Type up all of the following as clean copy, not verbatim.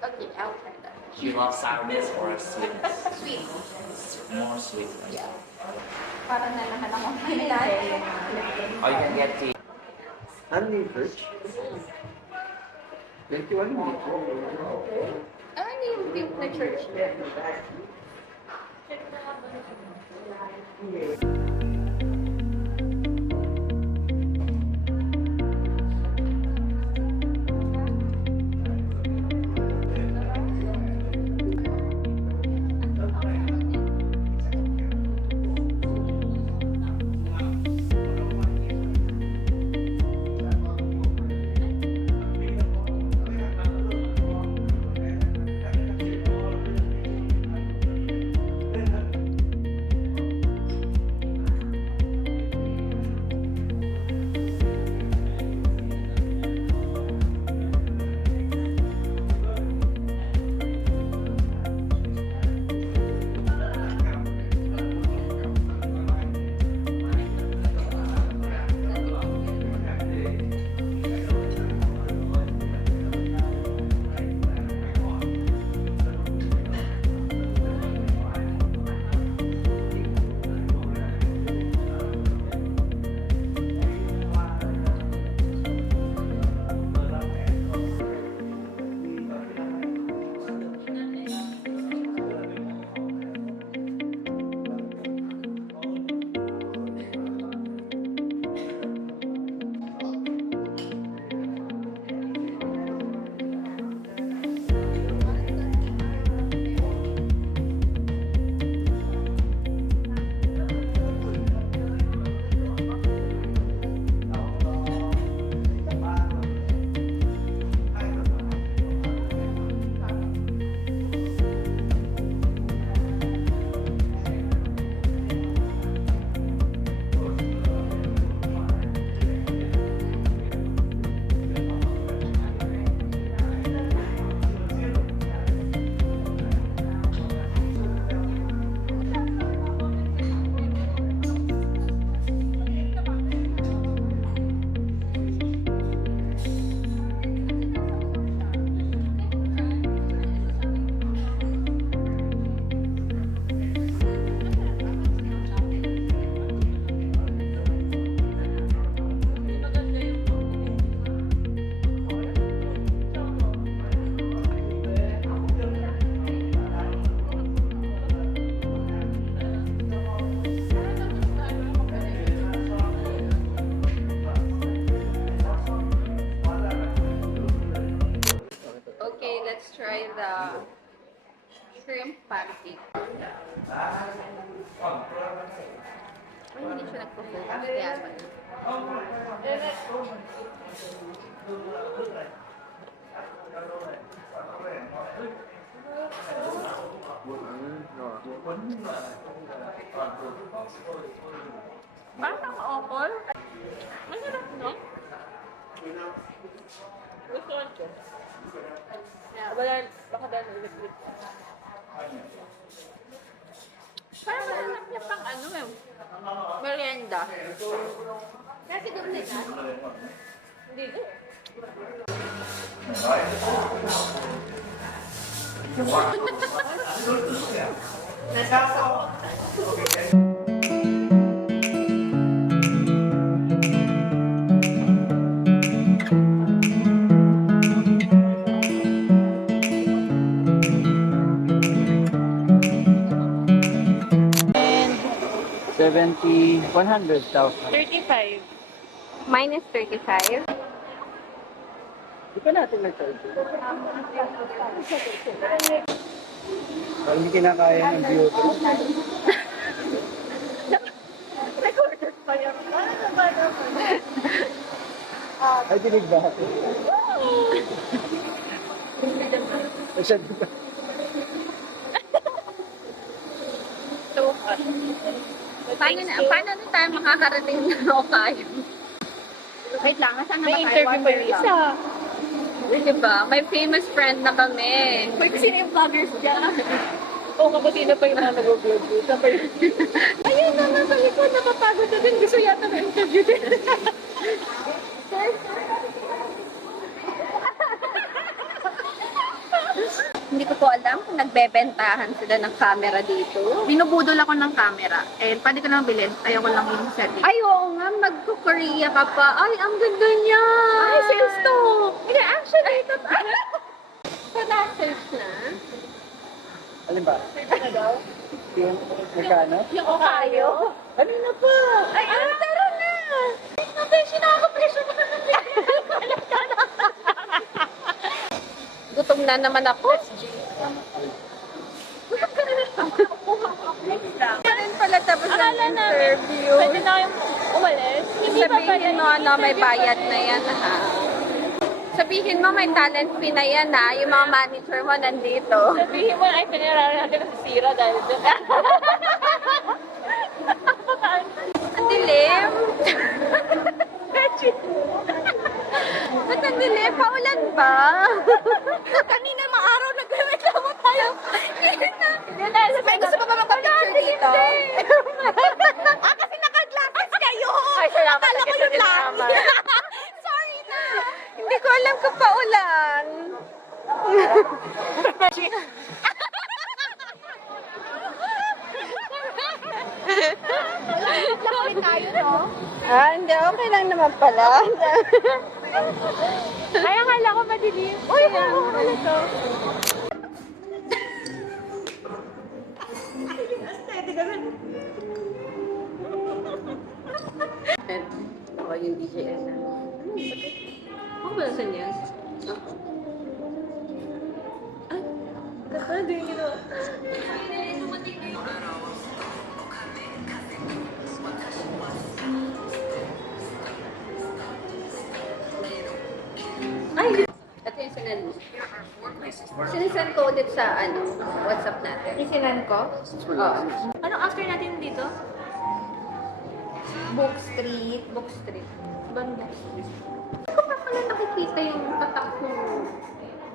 Okay, I'll try that. You love sourness or sweetness? Sweet. More sweet. Yeah. Para nalahan ako. Kailan? Or you can get tea. Unlimited. 21 Ano yung pink na church? Okay, let's try the shrimp pancake. Ay, hindi siya nagpo-focus. Kaya pala. Parang naka-opol. Masarap, no? Gusto ko. Wala, baka dahil ulit-ulit. Parang mahanap niya pang ano eh. Merienda. Kasi doon din ah. Hindi doon. And 100,000. 35. Minus 35. Di pa natin nag-30. Hindi kinakaya ng beauty. Nag-order pa yun. Ano ba naman? Ay, dinig ba? Masyado ba? Paano na tayo makakarating na Ohio? Wait lang, nasaan na ba tayo? May interview pa yung isa. Diba? May famous friend na kami. Pwede sino yung vloggers dyan? Oo, kapatid na pa yung mga nag-vlog. Ayun na, nasa likod, nakapagod na din. Gusto yata na interview din. Sir, ko alam kung nagbebentahan sila ng camera dito. Binubudol ako ng camera. Eh, pwede ko lang bilhin. Ayoko lang yung setting. Ay, oo nga, magko-Korea ka pa. Ay, ang ganda niya! Ay, sales to! Hindi, actually, ito. So, na-sales na? Alin ba? Ano daw? Yung magkano? Yung Okayo? Kanina pa! Ay, tara na! Nabeshi na ako, presyo mo naman. Gutom na naman ako. Ganun pala tapos ng Akala namin, interview. pwede na kayong umalis. Hindi pa Sabihin mo, ano, may bayad na yan, ha? Sabihin mo, may talent fee na yan, ha? Yung mga manager mo nandito. Sabihin mo, ay, pinirara natin na sira dahil doon. Ang dilim. Ba't ang dilim? Paulan ba? Kanina mga araw nagre-reklamo tayo. May gusto pa ba magpa-picture dito? Kasi naka-glasses kayo! Ay, salamat Akala na ko kita yung lang. sinama. Sorry na. Hindi ko alam kung paulan. Lakawin tayo, no? Hindi. Okay lang naman pala. Ay, akala ko madilim. Uy, ano to? Ako yung DJS. Ako ba nasan yan? Ano yung ginawa? Ay! Ito yung sinend mo. Sinisend ko ulit sa WhatsApp natin. Isinan ko? Oo. Anong after natin dito? Book Street. Book Street. Ban Book Street. Hindi ko pa pala nakikita yung patak ng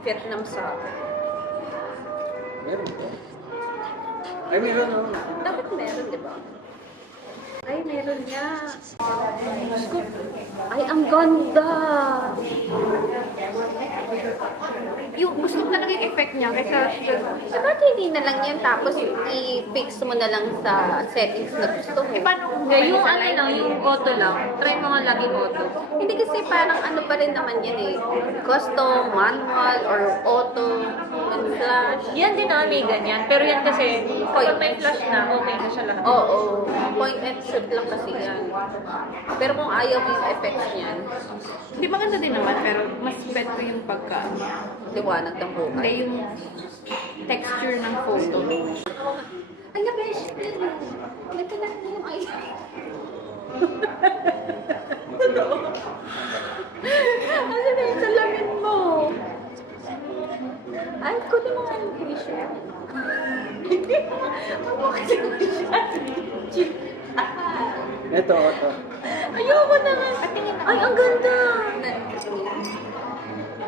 Vietnam sa Meron ba? Ay, meron oh. dapat meron, di ba? Ay, meron niya. Ay, ang ganda! Yung gusto ko talaga yung effect niya kasi Ba't hindi na lang yan tapos i-fix mo na lang sa settings na gusto mo? paano yung ano lang, yung auto lang. Try mo nga laging auto. Hindi kasi parang ano pa rin naman yan eh. Custom, manual, or auto, and flash. Yan din naman may ganyan. Pero yan kasi, kapag may flash na, okay na siya lahat. Oo, point and shoot lang kasi yan. Pero kung ayaw mo yung effects niyan, Di maganda din naman, pero mas better yung pagka, liwanag ng buhay. hindi yung texture ng photo. Ala, besh! Nagkalat na yung eyes. Ano na yung salamin mo? Ay, kunin mo nga yung t-shirt. Hindi mo. Huwag mo kasi yung t-shirt. Ito, ito. Ayoko naman. Ay, ang ganda.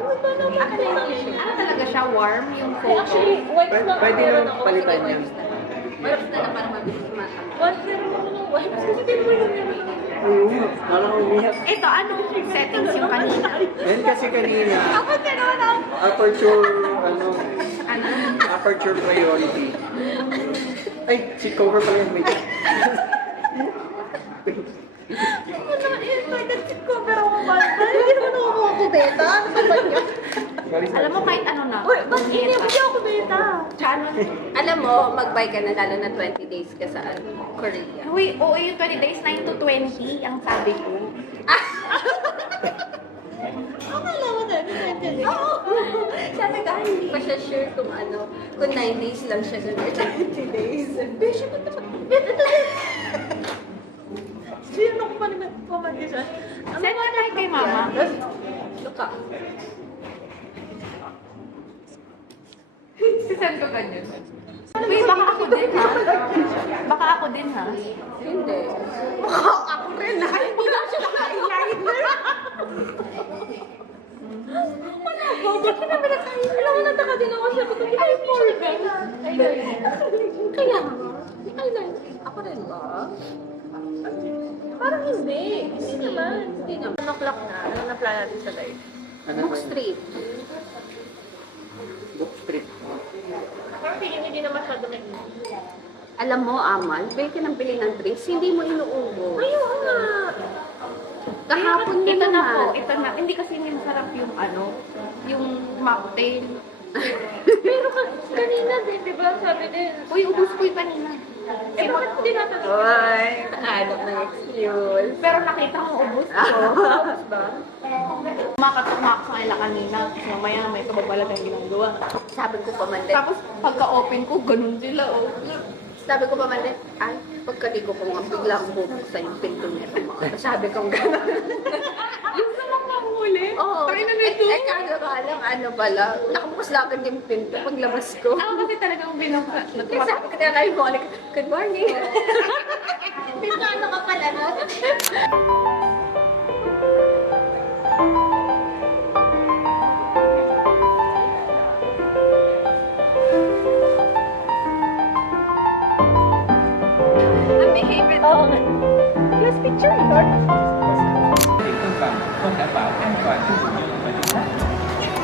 Ano talaga siya? Warm yung photo? Actually, wipes na Pwede meron nang ako. palitan yan. Wipes na lang para mabilis matang. Once meron ako ng wipes, kasi din mo yun yun. Oo, parang umiyak. Ito, anong settings yung kanina? Yan kasi kanina, Ako gano'n ako. aperture priority. Ay, si cover pala yung make. Hindi naman ako makakubeta. Ano ba yun? Alam mo, kahit ano na. Uy, bakit hindi ako beta? Alam mo, mag-buy ka na lalo na 20 days ka sa Korea. Uy, oo, yung 20 days, 9 to 20, ang sabi ko. Akala mo na, 20 days? Oo. Sabi ka, hindi pa siya sure kung kung 9 days lang siya doon or 20 days. Beshi, ba't naman? Ito din. Sino ko pa naman pumadisyon? Send mo lang kay mama. Luka. Send ko ganyan. Uy, baka ako din ha? Baka ako din ha? Hindi. Mukha ako rin ha. Hindi na siya naka-eyeliner. Wala ko. Bakit naman naka-eyeliner? Alam mo, nataka din ako. Sabi ko, ay, Morgan. Kaya nga. Eyeliner. Ako rin ba? Parang hindi. Hindi naman. Hindi naman. Ano o'clock na? Ano na plan natin sa live? Ano Book Street. Book Street. Pero feeling hindi na masyado mainit. Alam mo, Amal, bili ka ng bili ng drinks, hindi mo inuubo. Ayun nga. Kahapon ito na na naman. po, ito na. Hindi kasi hindi masarap yung yung mocktail. Pero kanina din, di ba? Sabi din, uy, ubus ko yung kanina. Eh, bakit di natin? Oy, ano ng excuse. Pero nakita mo ubus ko. Ubus ba? Makatumak sa kanila kanina. Mamaya may kababala tayong ginagawa. Sabi ko pa man din. Tapos pagka-open ko, ganun sila. Oh. Sabi ko pa man din, ay, pagkaligo ko nga, biglang bubuksan yung pinto nito. Sabi ko gano'n. Yung sa mga huli? Oo. Tayo na nito. Kala ko alam, ano pala, nakabukas lang agad yung pinto paglabas ko. Ako kasi talagang binuka. Kaya sabi ko na kayo, good morning. Pinto ano ka pala, no? Ang behavior. Oo nga. Last picture, Lord. thì công bằng không đảm bảo an toàn cho chủ nhân và du khách.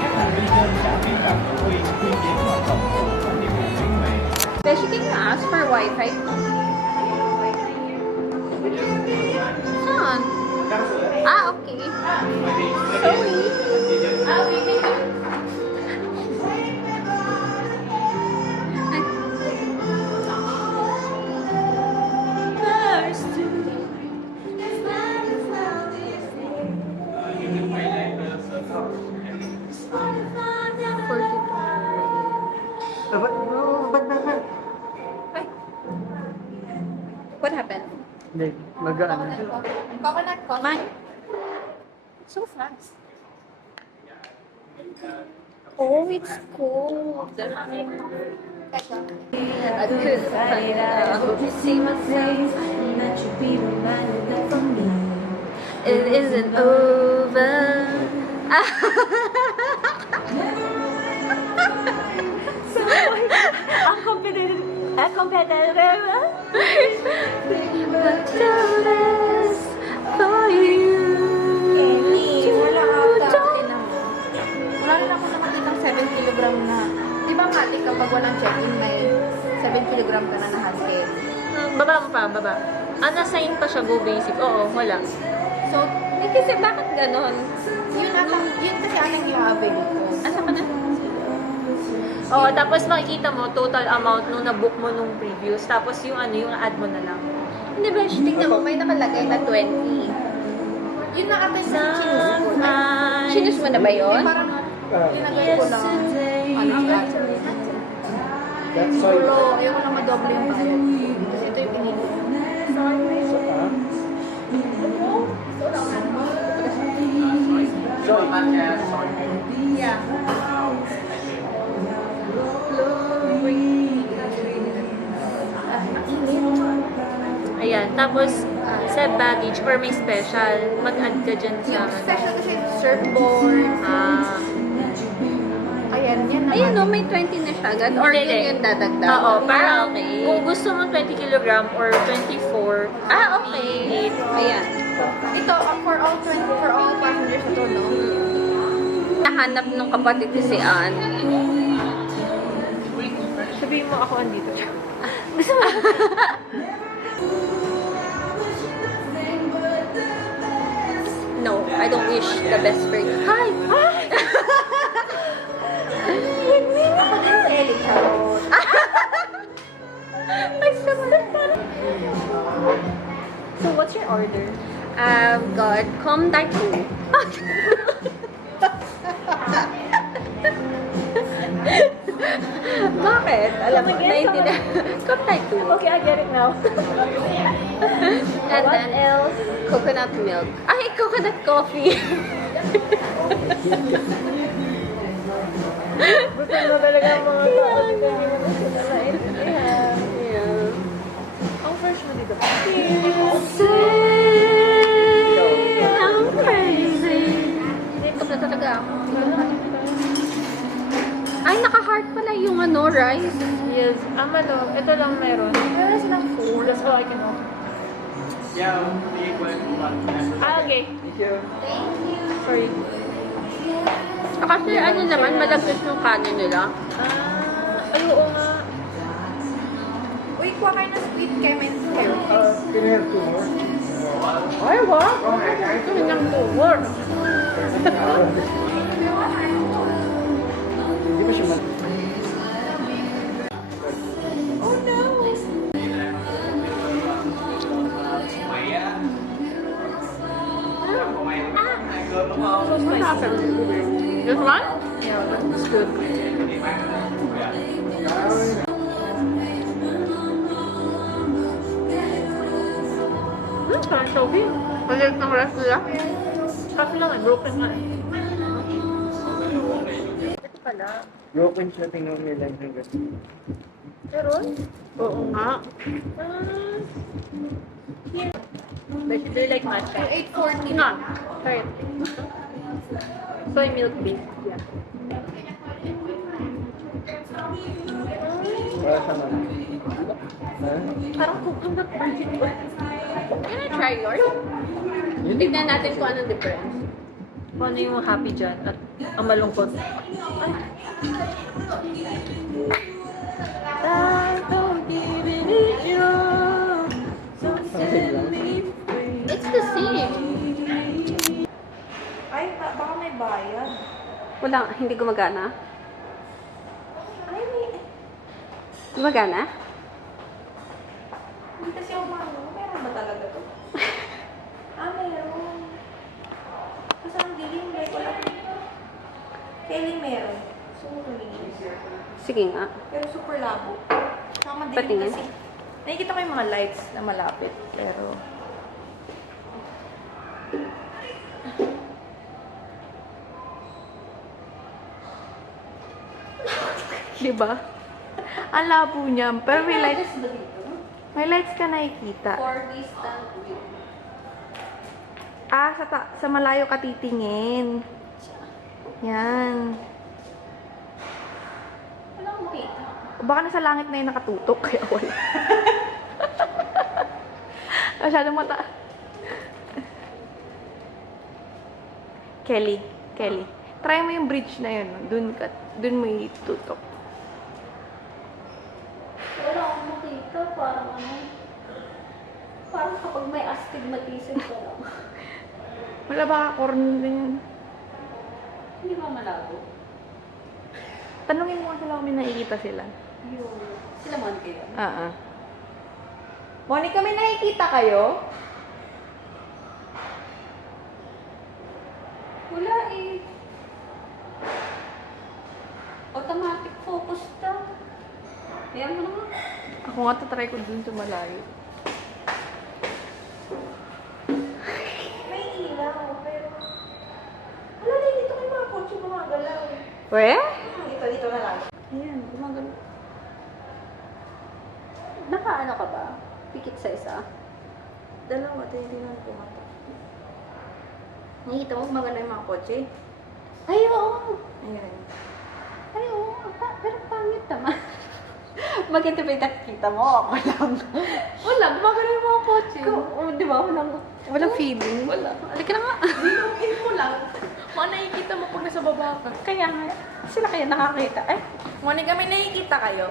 Các hành vi trên đã vi phạm quy chế hoạt động của quan điểm hành vi về Beshi, can you ask for Wi-Fi? Saan? Ah, okay. Sorry. What happened? Hindi, mag-ano. Coconut coffee. Mine. So fast. Oh, it's cold. I could find out. I hope you see my face. That you be reminded that for me, it isn't over. Ang competitive. But doubtless for you. Wala rin ako nakakitang 7 kilogram na. Di ba Mati, kapag walang check-in, may 7 kilogram ka na na handhead. Baba mo pa, baba. Sign pa siya, go basic. Oo, wala. So, Eh, kasi bakit ganon? yun kasi anong yung avail ko. Asa ka na? Oo, tapos makikita mo total amount nung na-book mo nung previous. Tapos yung yung add mo na lang. Hindi ba, tingnan mo, may nakalagay na 20. Yun na ata yung sinus ko. Sinus mo na ba yun? Parang linagay ko lang siya. That's why. Pero ayoko lang madoble yung bayad. Kasi ito yung pinili. Yeah. Ayan, tapos sa baggage or may special, mag-add ka dyan sa... Yung special kasi yung surfboard. Ayan, yan naman. Ayun no, may 20 na siya agad. Or yun Hindi. yung dadagdag. Oo, parang okay. kung gusto mo 20 kg or 24, Okay. Ayan. Ito, for all passengers ito, no? Nahanap nung kapatid ko si Ann. sabihin mo ako andito. No, I don't wish the best for you. Hi! Ako din sa Ellie, charot. So, what's your order? I've got Kom Dai Tu. Bakit? Alam mo, naiintindihan. Kom Dai Tu. Okay, I get it now. And What then, else? coconut milk. Ay, coconut coffee. Gusto mo talaga ang mga tao dito. Hindi mo gusto na maintindihan. Yeah. Ang first mo dito. Say I'm crazy. Dito na talaga ako. Ay, naka-heart pala yung rice. Yes. Ito lang meron. Meron silang food. That's all I can offer. Okay. Thank you. Sorry. Kasi ano naman, malagkit yung kanin nila. Ay, oo nga. Uy, kuha kayo ng sweet kemen kayo. Ay, wow! Ito yung tumor. Hindi ba siya What happened? This one? Yeah, it's good. Parang Sophie. Malit ng rest nila. Kaso lang, broken nga. Ito pala. broken siya, tingnan mo lang yung gabi. Meron? Oo nga. But do you like matcha? 840 Nga. Try it. Soy milk tea. Yeah. Wala siya man. Ha? Parang coconut virgin ba? Can I try yours? Tignan natin kung anong difference. Kung ano yung happy dyan at ang malungkot. Ay. It's the same. Ay, baka may bayad. Wala, hindi gumagana. Ay, may... Gumagana? Hindi kasi ako marunong. Meron ba talaga to? Meron. Kasi ang dilim, like, wala. Kelly meron. Sorry. Sige nga. Pero super labo. Saka madilim Patingin. kasi. Nakikita ko yung mga lights na malapit. Pero... Diba? Ang labo niya. Pero may lights. May lights ka nakikita. 4D stand with. Sa malayo ka titingin. Yan. Wala akong makita. Baka nasa langit na yung nakatutok. Kaya wala. Masyadong mata. Kelly. Try mo yung bridge na yun. Dun mo itutok. Wala akong makita. Parang ano. Parang kapag may astigmatism ka lang. Wala baka corny na yun. Hindi ba malabo? Tanungin mo nga sila kung may nakikita sila. Yun. Sila man kayo. Monica, may nakikita kayo? Wala eh. Automatic focus daw. Kaya mo naman. Ako nga tatry ko dun sa malayo. May ilaw, pero... Wala na, dito kayo mga kotse gumagalaw. Where? Dito na lang. Ayan, gumagalaw. Nakaano ka ba? Pikit sa isa? Dalawa, tinitingnan ko nga. Nakikita mo gumagalaw yung mga kotse? Ay, oo. Ayan. Ay, oo. Pero pangit naman. Maganda ba yung nakikita mo? Ako lang. Wala, gumagalaw yung mga kotse. Di ba? Walang feeling. Wala. Halika na nga. Binuin mo lang. Mga nakikita mo pag nasa baba ka. Kaya nga. Sila kaya nakakita. Ay, Monica, may nakikita kayo?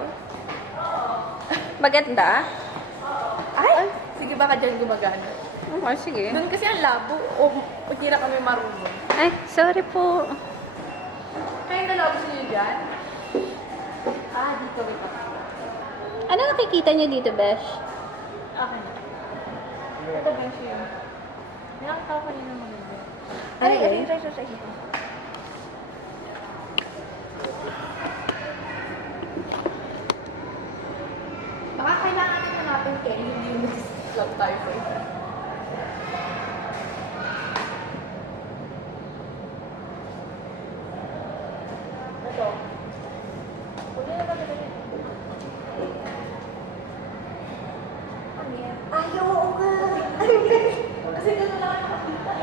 maganda. Ay! Sige, baka dyan gumagana. Okay, sige. Doon kasi ang labo. O, hindi na kami marunong. Ay, sorry po. Kayong dalawa gusto niyo dyan? Dito may pakita. Ano nakikita niyo dito, Besh? Okay na. Ito ba siya? Nakakita ko kanina maganda. Ay, ay. Try. Baka kailangan nito natin, Kelly. Hindi yung mag-vlog tayo for ito. Ito. Huwag na naman ito. Ano yan? Ay, oo nga! Kasi gano'n lang ako nakakita.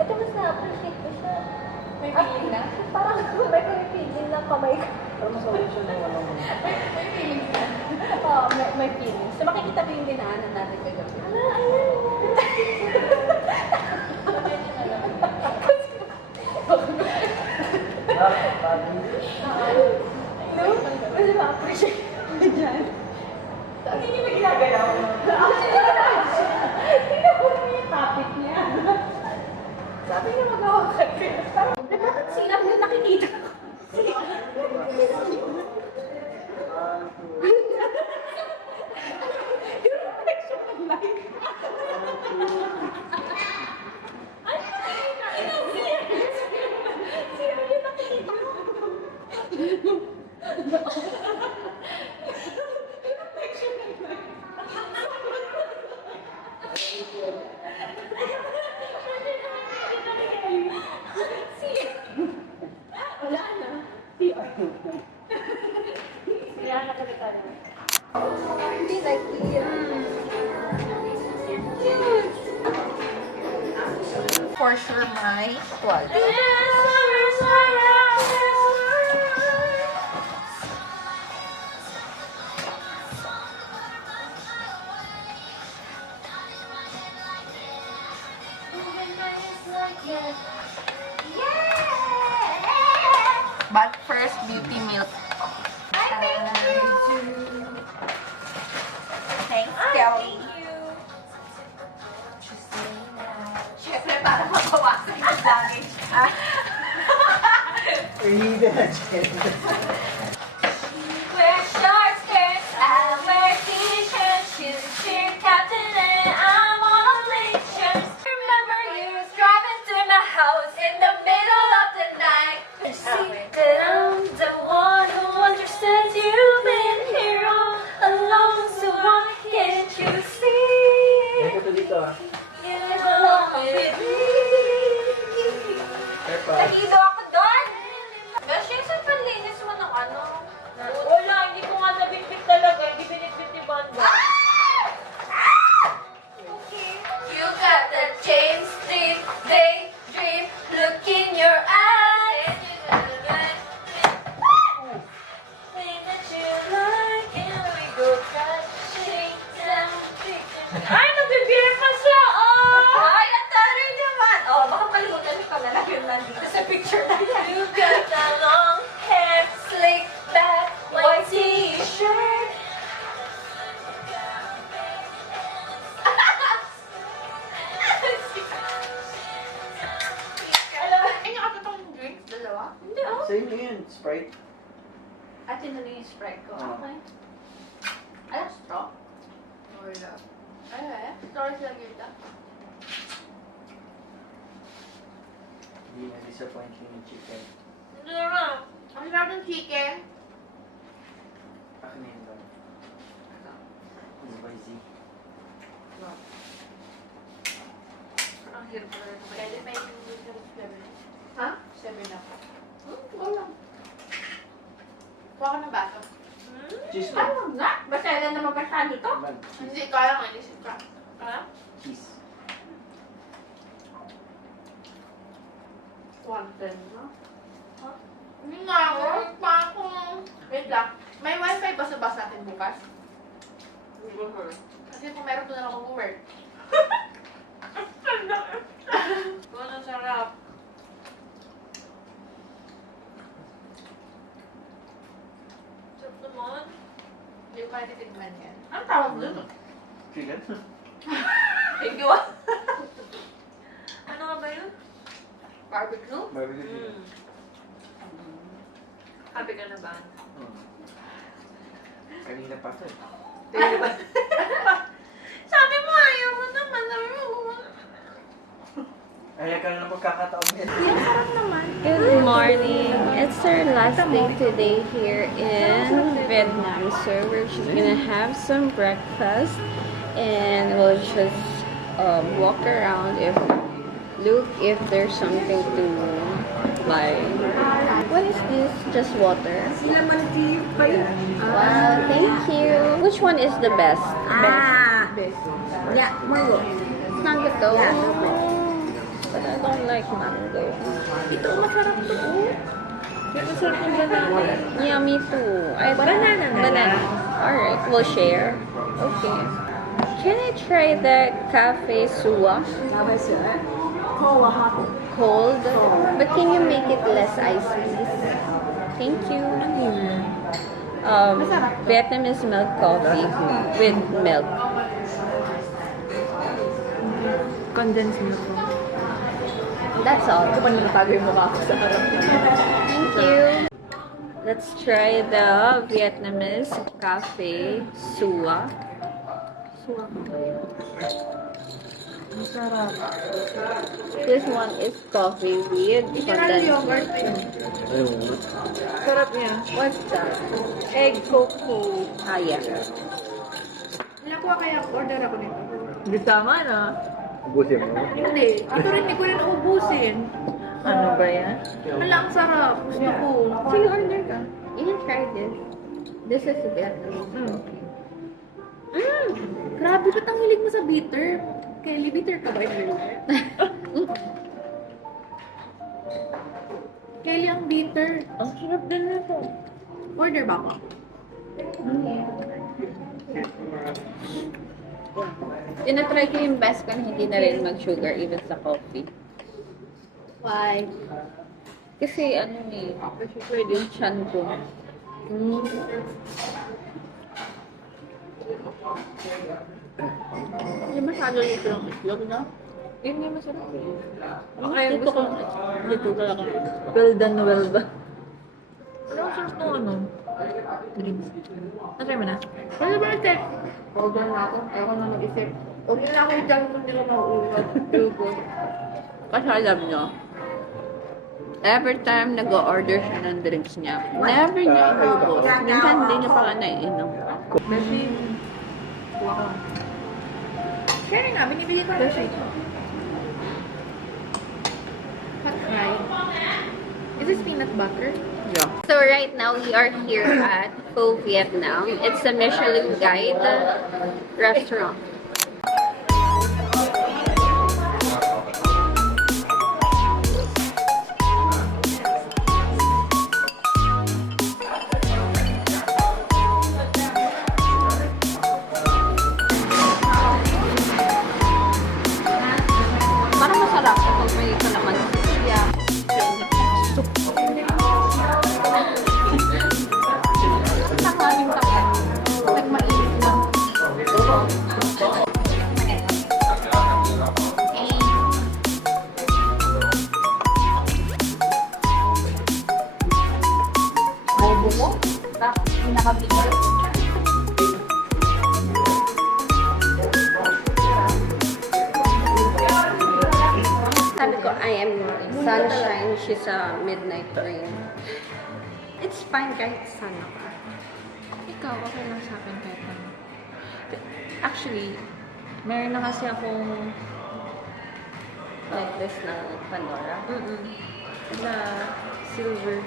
Ito mas na-appreciate ko siya. May feeling na? Parang may feeling ng kamay ko. Pero masawin siya na walang... May feeling na. Oo, may feeling. So, makikita ko yung dinaanan natin kagabi. Ayun! na-appreciate ko dyan. Hindi niyo ba ginagalaw? Tingnan ko naman yung topic niya. Sabi niya magawa ka. Parang, bakit silang yung nakikita ko? Yung reflection ng light. Sino yung nakikita ko? Wala na. Kaya nakalitan na. Hindi like For sure, my toal. But first, beauty milk. Thanks, Kelly. Siyempre, para mabawasan yung damage. Wear short skirts, I wear t-shirts, shoes, cheer captain, and I'm on a leisure. Remember you driving through my house in the middle of the night. You see that I'm the one who understands you've been here all alone, so why can't you see? You belong with me. Nagido ako doon. Beshi, saan panlinis mo ng ano? Wala, hindi ko nga nabitbit talaga. Hindi binitbit ni Banda. You got the James Dean daydream look in your eyes. Thing that you like, and we go crashing down. Ay, nagbibigay pa siya! Oh! Ay, ang taray naman! Oh, baka kalimutan mo pala lang yun nandito sa picture na yan. You got the long hair, slick back, white t-shirt. Ay, nakatotong drinks, dalawa. Hindi, oh. Same na yun, Sprite. At tinalo yung Sprite ko. Ah. Okay. Ano, straw? Wala. Ay, stories lang yun lang. Hindi na-disappoint yung chicken. Hindi naman. Ang sarap ng chicken. Ako na yun doon. Spicy. Ang hirap ko rin. Pwede may yung Ha? 7 up. Wala. Kuha ka ng baso. Cheese Ay, lang. wag na. Basta lang naman basta dito. Man, Hindi, kaya nga, inisip ka. Ha? cheese. 110, no? Hindi nga ako. Pa ako. Wait lang. May wifi ba sa bus natin bukas? Kasi kung meron doon ako work. Ano sarap. Sarap naman. Hindi ko kaya titigman yan. Ang tawag doon? Chicken? Thank you. Ano nga ba yun? Barbecue? Barbecue chicken. Happy ka na ba? Kanina pa ito. Sabi mo, ayaw mo naman. Sabi mo, Ay, ka na pagkakataon yan. Good morning. It's our last day today here in Vietnam. So we're just gonna have some breakfast and we'll just walk around if look if there's something to buy. What is this? Just water? Wow, thank you. Which one is the best? yeah, mango. Mango to? But I don't like mango. Ito, masarap to. Masarap yung banana. Yeah, me too. Banana. Banana. Alright, we'll share. Okay. Can I try the cafe suwa? Cold. But can you make it less ice, please? Thank you. Vietnamese milk coffee with milk. Condensed milk. That's all. Ito pa nilatago yung mukha ko sa harap. Thank you. Let's try the Vietnamese cafe Sua. Masarap. This one is coffee with General condensed yogurt. Sarap niya. What's that? Egg cocoa. Ah, yeah. Nakuha kaya order ako nito. Hindi tama na. Ubusin mo. Hindi. Ito rin, hindi ko rin ubusin. Ano ba yan? Wala, ang sarap. Gusto ko. Sige, order ka. You can try this. This is Vietnamese. Grabe, ba't ang hilig mo sa bitter? Kelly, bitter ka ba yun? Kelly, ang bitter. Ang sarap din nito. Order ba ako? Tinatry ko yung best kan hindi na rin mag-sugar even sa coffee. Why? Kasi ano eh, pwede yung chan ko. Hindi masyado dito lang itlog, no? Hindi masarap eh. Okay, gusto ko. Dito talaga. Well done, well done. Ano ang sarap ng ano? Drinks. Natry mo na? Ano ba ito? Order na ako. Ayaw ko na mag-isip. Okay na ako yung dyan kung hindi ko nauulat. Kasi alam nyo, every time nag-order siya ng drinks niya, never niya inubos. Minsan hindi niya pa nga naiinom. Beshi. Kuha ko. Share nga, binibigay ko na siya. Hot fry. Is this peanut butter? Yeah. So right now we are here at Pho Vietnam. It's a Michelin Guide restaurant. Parang masarap kapag may kalamansi. Yeah. Tangaling tangan. Nagmainit na. Bobo mo? Pinakabigay. Sabi ko, I am sunshine, she's a midnight rain. It's fine kahit sana ka. Ikaw, okay lang sa akin kahit ano. Actually, meron na kasi akong Like this ng Pandora. na silver.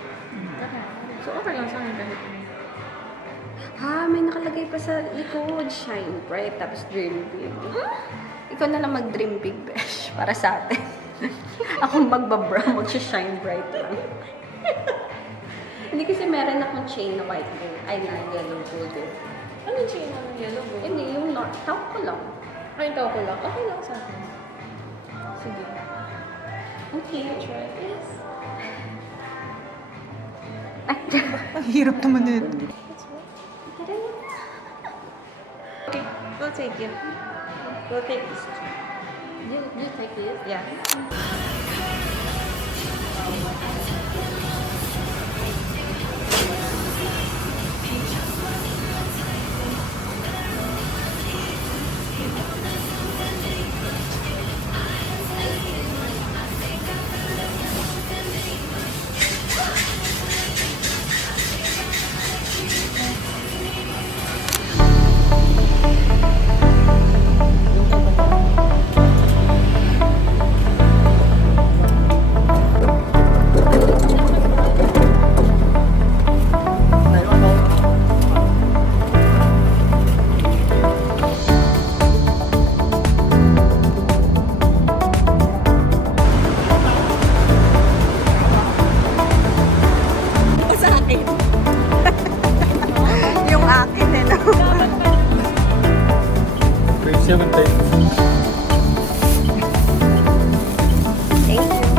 So, okay lang sa akin kahit ano. Ha, may nakalagay pa sa likod. Shine bright, tapos dream big. Ikaw na lang mag-dream big, besh. Para sa atin. Ako magbabra, mag-shine bright lang. Hindi kasi meron akong chain na white gold. Ay, na yellow gold. Ano yung chain ng yellow gold? Hindi, yung not. Tawag ko lang. Ay, ikaw ko lang. Okay lang sa akin. Sige. Okay, try this. Ang hirap naman din. Okay, we'll take it. We'll take this. You take this? Yeah. Grade 17.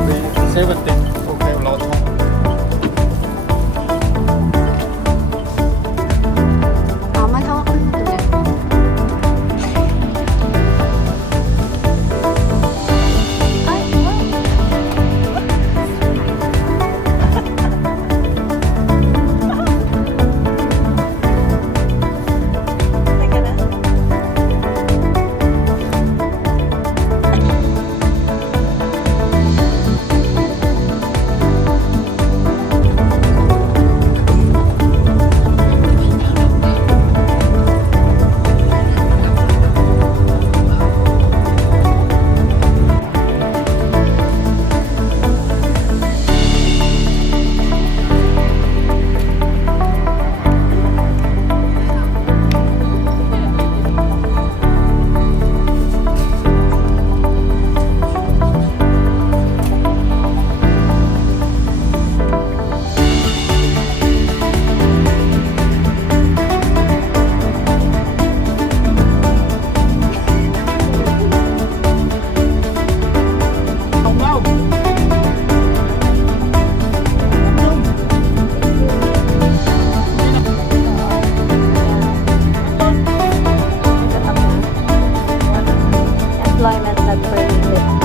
Grade 17. Okay, รอช่อง employment not permitted.